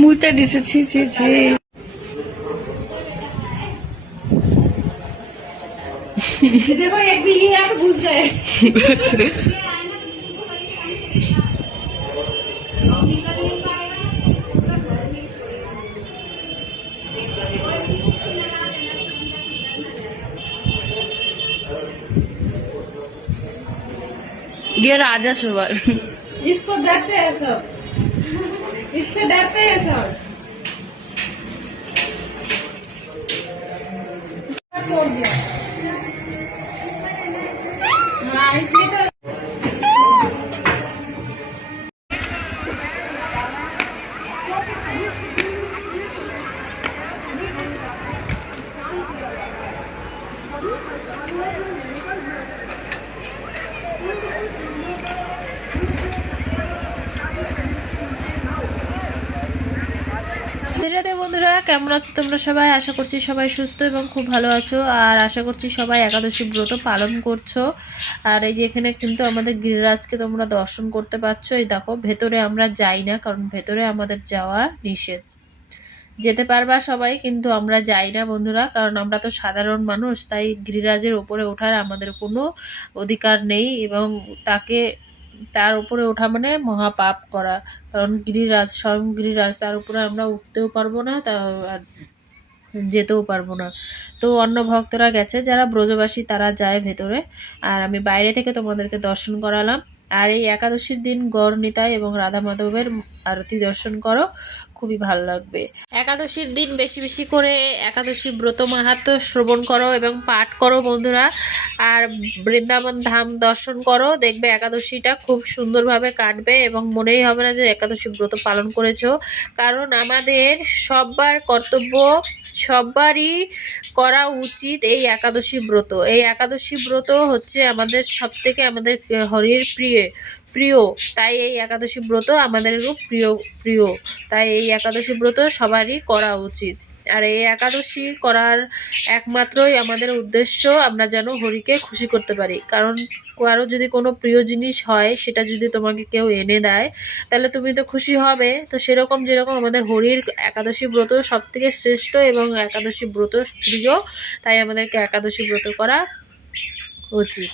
মুতে দিছে ছি ছি ছি देखो एक भी ये यहाँ पे घुस गए ये राजा सुवर। इसको डरते हैं सब। इससे डरते हैं सब। तोड़ दिया? हाँ इसमें तो বন্ধুরা, কেমন আছো তোমরা সবাই? আশা করছি সবাই সুস্থ এবং খুব ভালো আছো। আর আশা করছি সবাই একাদশী ব্রত পালন করছ। আর এই যে এখানে কিন্তু আমাদের গিরিরাজকে তোমরা দর্শন করতে পারছ। এই দেখো, ভেতরে আমরা যাই না, কারণ ভেতরে আমাদের যাওয়া নিষেধ। যেতে পারবা সবাই, কিন্তু আমরা যাই না বন্ধুরা, কারণ আমরা তো সাধারণ মানুষ, তাই গিরিরাজের ওপরে ওঠার আমাদের কোনো অধিকার নেই এবং তাকে তার উপরে ওঠা মানে মহাপাপ করা। কারণ গিরিরাজ, স্বয়ং গিরিরাজ, তার উপরে আমরা উঠতেও পারব না, তা আর যেতেও পারব না। তো অন্য ভক্তরা গেছে, যারা ব্রজবাসী, তারা যায় ভেতরে। আর আমি বাইরে থেকে তোমাদেরকে দর্শন করালাম। আর এই একাদশীর দিন গড় নিতাই এবং রাধা মাধবের আরতি দর্শন করো। খুবই ভালো লাগবে। একাদশীর দিন বেশি বেশি করে একাদশী ব্রত মাহাত্ম শ্রবণ করো এবং পাঠ করো বন্ধুরা। আর বৃন্দাবন ধাম দর্শন করো। দেখবে একাদশীটা খুব সুন্দরভাবে কাটবে এবং মনেই হবে না যে একাদশী ব্রত পালন করেছ। কারণ আমাদের সবার কর্তব্য সবারই করা উচিত এই একাদশী ব্রত। এই একাদশী ব্রত হচ্ছে আমাদের সব থেকে আমাদের হরির প্রিয়। প্রিয়, তাই এই একাদশী ব্রত আমাদের খুব প্রিয় প্রিয়। তাই এই একাদশী ব্রত সবারই করা উচিত। আর এই একাদশী করার একমাত্রই আমাদের উদ্দেশ্য আমরা যেন হরিকে খুশি করতে পারি। কারণ কারও যদি কোনো প্রিয় জিনিস হয়, সেটা যদি তোমাকে কেউ এনে দেয়, তাহলে তুমি তো খুশি হবে। তো সেরকম যেরকম আমাদের হরির একাদশী ব্রত সব থেকে শ্রেষ্ঠ এবং একাদশী ব্রত প্রিয়, তাই আমাদেরকে একাদশী ব্রত করা উচিত।